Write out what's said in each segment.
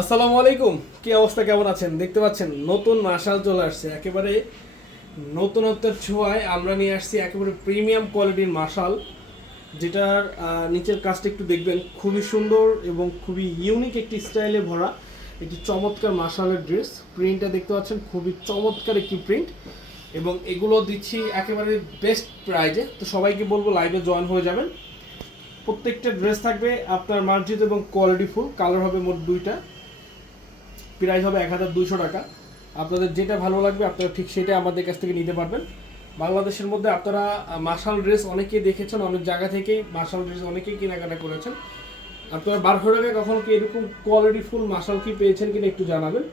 আসসালামু আলাইকুম, কি অবস্থা, কেমন আছেন? দেখতে পাচ্ছেন নতুন মাশাল চলে আসছে। একেবারে নতুনত্বের ছোঁয়ায় আমরা নিয়ে আসছি একেবারে প্রিমিয়াম কোয়ালিটির মাশাল, যেটার নিচের কাজটা একটু দেখবেন, খুবই সুন্দর এবং খুবই ইউনিক একটি স্টাইলে ভরা একটি চমৎকার মাশালের ড্রেস। প্রিন্টটা দেখতে পাচ্ছেন, খুবই চমৎকার একটি প্রিন্ট এবং এগুলো দিচ্ছি একেবারে বেস্ট প্রাইজে। তো সবাইকে বলবো লাইভে জয়েন হয়ে যাবেন। প্রত্যেকটা ড্রেস থাকবে আপনার মার্জিত এবং কোয়ালিটি ফুল, কালার হবে মোট দুইটা, প্রাইস হবে 1200 টাকা। আপনাদের যেটা ভালো লাগবে আপনারা ঠিক সেটা আমাদের কাছ থেকে নিতে পারবেন। বাংলাদেশের মধ্যে আপনারা মার্শাল ড্রেস অনেকেই দেখেছেন, অনেক জায়গা থেকেই মার্শাল ড্রেস অনেকেই কেনাকাটা করেছেন। আপনারা 1200 টাকায় কখনো কি এরকম কোয়ালিটি ফুল মার্শাল কি পেয়েছেন কিনা একটু জানাবেন,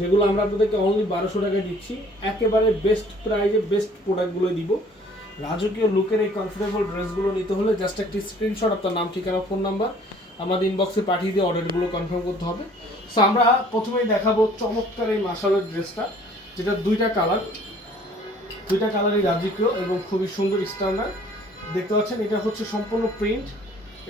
যেগুলো আমরা আপনাদেরকে অনলি 1200 টাকায় দিচ্ছি। একেবারে বেস্ট প্রাইজে বেস্ট প্রোডাক্টগুলো দিব। রাজকীয় লুকের এই কমফোর্টেবল ড্রেসগুলো নিতে হলে জাস্ট একটি স্ক্রিনশট, আপনার নাম, ঠিকানা, ফোন নাম্বার আমাদের ইনবক্সে পাঠিয়ে দিয়ে অর্ডারগুলো কনফার্ম করতে হবে। সো আমরা প্রথমেই দেখাবো চমৎকার এই মাশালের ড্রেসটা, যেটা দুইটা কালারই রাজকীয় এবং খুবই সুন্দর স্ট্যান্ডার্ড। দেখতে পাচ্ছেন এটা হচ্ছে সম্পূর্ণ প্রিন্ট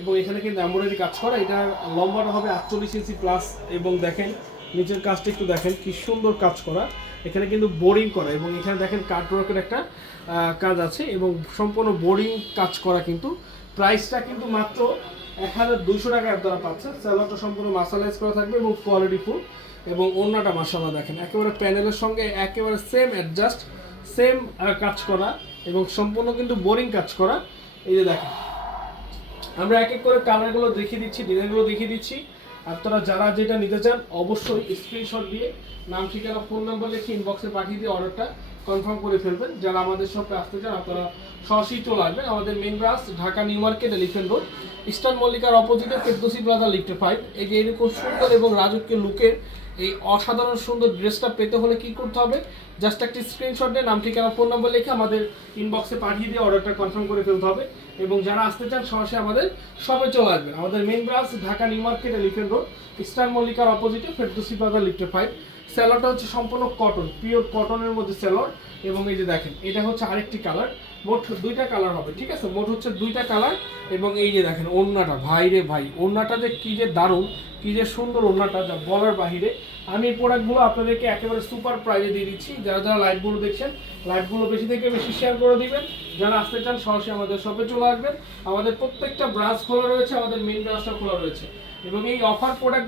এবং এখানে কিন্তু এমব্রয়ডারি কাজ করা। এটার লম্বাটা হবে 48 ইঞ্চি প্লাস এবং দেখেন নিচের কাজটা একটু দেখেন কি সুন্দর কাজ করা। এখানে কিন্তু বোরিং করা এবং এখানে দেখেন কাটওয়ার্কের একটা কাজ আছে এবং সম্পূর্ণ বোরিং কাজ করা। কিন্তু প্রাইসটা কিন্তু মাত্র 1200 টাকায় আপনারা পাচ্ছেন। স্যালোয়ারটা সম্পূর্ণ মাসালাইজ করা থাকবে এবং কোয়ালিটি ফুল এবং ওড়নাটা মাশাআল্লাহ দেখেন একেবারে প্যানেলের সঙ্গে একেবারে সেম অ্যাডজাস্ট, সেম কাজ করা এবং সম্পূর্ণ কিন্তু বোরিং কাজ করা। এই যে দেখেন আমরা এক এক করে কালারগুলো দেখিয়ে দিচ্ছি, ডিজাইনগুলো দেখিয়ে দিচ্ছি। আপনারা যারা যেটা নিতে চান অবশ্যই স্ক্রিনশট দিয়ে নাম, ঠিকানা, ফোন নাম্বার লিখে ইনবক্সে পাঠিয়ে দিয়ে অর্ডারটা কনফার্ম করে ফেলবেন। যারা আমাদের শপে আসতে চান আপনারা সরাসরি চলে আসবেন। আমাদের main branch Dhaka new market, elephant road, eastern মল্লিকার অপোজিটে ফেরদৌসী প্লাজা, লিফটে 5। এই যে এরকম সুন্দর এবং রাজকীয় লুকের এই অসাধারণ সুন্দর ড্রেসটা পেতে হলে কি করতে হবে? জাস্ট একটি স্ক্রিনশট দিয়ে নাম, ঠিকানা, ফোন নাম্বার লিখে আমাদের ইনবক্সে পাঠিয়ে দিয়ে অর্ডারটা কনফার্ম করে ফেলতে হবে। এবং যারা আসতে চান সরাসরি আমাদের শপে চলে আসবেন। আমাদের main branch Dhaka new market, elephant road, eastern মল্লিকার অপোজিটে ফেরদৌসী প্লাজা, লিফটে 5। সেলরটা হচ্ছে সম্পূর্ণ কটন, পিওর কটনের মধ্যে সেলর এবং এই যে দেখেন এটা হচ্ছে আরেকটি কালার। মোট দুইটা কালার হবে, ঠিক আছে? মোট হচ্ছে দুইটা কালার এবং এই যে দেখেন ওড়নাটা, ভাই রে ভাই, ওড়নাটা যে কি যে দারুণ, কি যে সুন্দর ওড়নাটা, যা বলার বাহিরে। আমি এই প্রোডাক্টগুলো আপনাদেরকে একেবারে সুপার প্রাইজে দিয়ে দিচ্ছি। যারা যারা লাইভগুলো দেখছেন লাইভগুলো বেশি থেকে বেশি শেয়ার করে দিবেন। যারা আসতে চান সরাসরি আমাদের শপে চলে আসবেন। আমাদের প্রত্যেকটা ব্রাঞ্চ খোলা রয়েছে, আমাদের মেইন ব্রাঞ্চটা খোলা রয়েছে এবং এই অফার প্রোডাক্ট